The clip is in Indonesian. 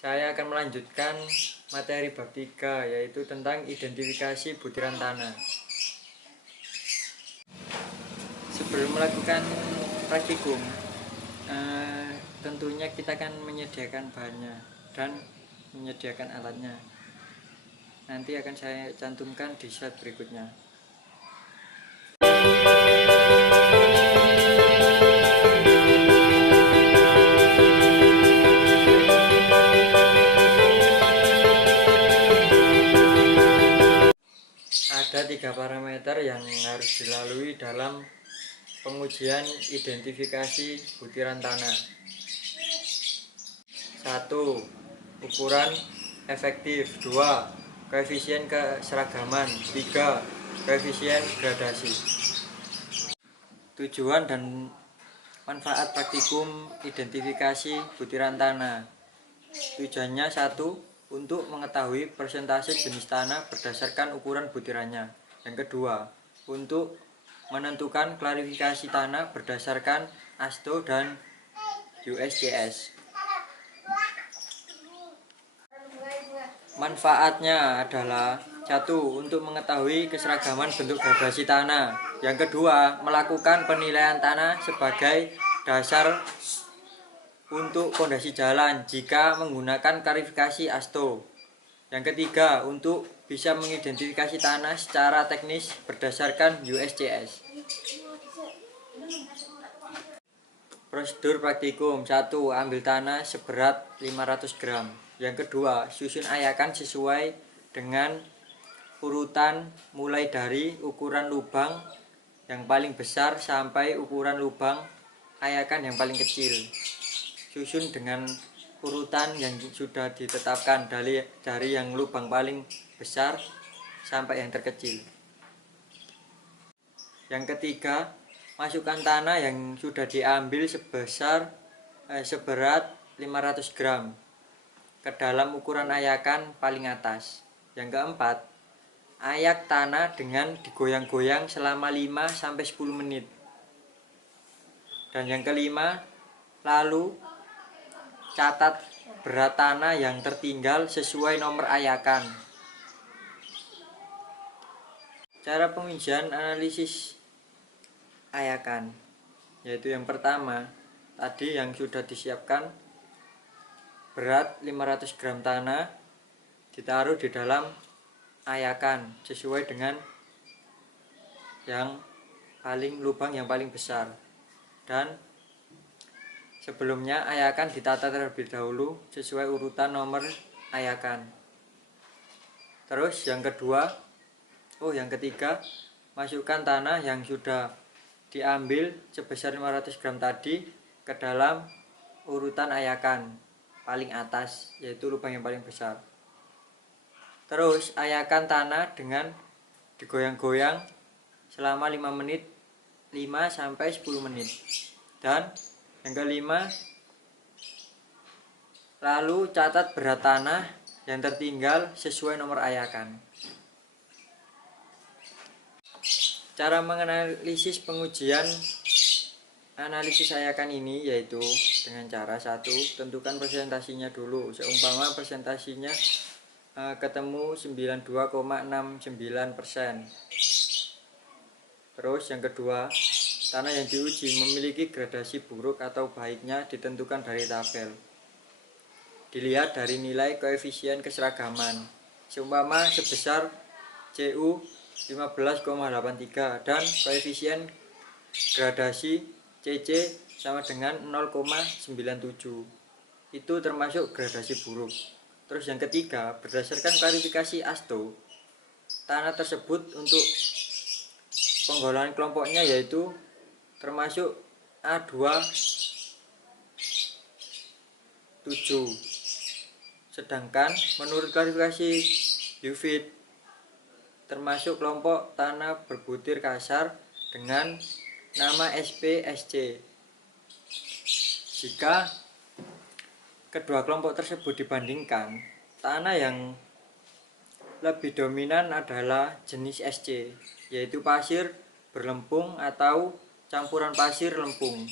Saya akan melanjutkan materi bab 3, yaitu tentang identifikasi butiran tanah. Sebelum melakukan praktikum, tentunya kita akan menyediakan bahannya dan menyediakan alatnya. Nanti akan saya cantumkan di slide berikutnya. Ada 3 parameter yang harus dilalui dalam pengujian identifikasi butiran tanah. 1. Ukuran efektif. 2. Koefisien keseragaman. 3. Koefisien gradasi. Tujuan dan manfaat praktikum identifikasi butiran tanah. Tujuannya 1. Untuk mengetahui persentase jenis tanah berdasarkan ukuran butirannya. Yang kedua, untuk menentukan klarifikasi tanah berdasarkan ASTO dan USGS. Manfaatnya adalah 1. Untuk mengetahui keseragaman bentuk gradasi tanah. Yang kedua, melakukan penilaian tanah sebagai dasar untuk pondasi jalan jika menggunakan klarifikasi ASTO. Yang ketiga, untuk bisa mengidentifikasi tanah secara teknis berdasarkan USGS. Prosedur praktikum. 1. Ambil tanah seberat 500 gram. Yang kedua, susun ayakan sesuai dengan urutan mulai dari ukuran lubang yang paling besar sampai ukuran lubang ayakan yang paling kecil. Susun dengan urutan yang sudah ditetapkan dari yang lubang paling besar sampai yang terkecil. Yang ketiga, masukkan tanah yang sudah diambil seberat 500 gram ke dalam ukuran ayakan paling atas. Yang keempat, ayak tanah dengan digoyang-goyang selama 5-10 menit. Dan yang kelima, lalu catat berat tanah yang tertinggal sesuai nomor ayakan. Cara pengujian analisis ayakan, yaitu yang pertama, tadi yang sudah disiapkan berat 500 gram tanah ditaruh di dalam ayakan sesuai dengan yang lubang yang paling besar. Dan sebelumnya ayakan ditata terlebih dahulu sesuai urutan nomor ayakan. Terus yang ketiga, masukkan tanah yang sudah diambil sebesar 500 gram tadi ke dalam urutan ayakan paling atas, yaitu lubang yang paling besar. Terus ayakan tanah dengan digoyang-goyang selama 5-10 menit. Dan yang kelima, lalu catat berat tanah yang tertinggal sesuai nomor ayakan. Cara menganalisis pengujian analisis ayakan ini yaitu dengan cara 1. Tentukan presentasinya dulu. Seumpama presentasinya ketemu 92,69%. Terus yang kedua, tanah yang diuji memiliki gradasi buruk atau baiknya ditentukan dari tabel. Dilihat dari nilai koefisien keseragaman. Seumpama sebesar CU 15,83 dan koefisien gradasi CC sama dengan 0,97. Itu termasuk gradasi buruk. Terus yang ketiga, berdasarkan klarifikasi ASTO, tanah tersebut untuk penggolongan kelompoknya yaitu termasuk A2 7. Sedangkan menurut klarifikasi UFIT termasuk kelompok tanah berbutir kasar dengan nama SPSC. Jika kedua kelompok tersebut dibandingkan, tanah yang lebih dominan adalah jenis SC, yaitu pasir berlempung atau campuran pasir lempung.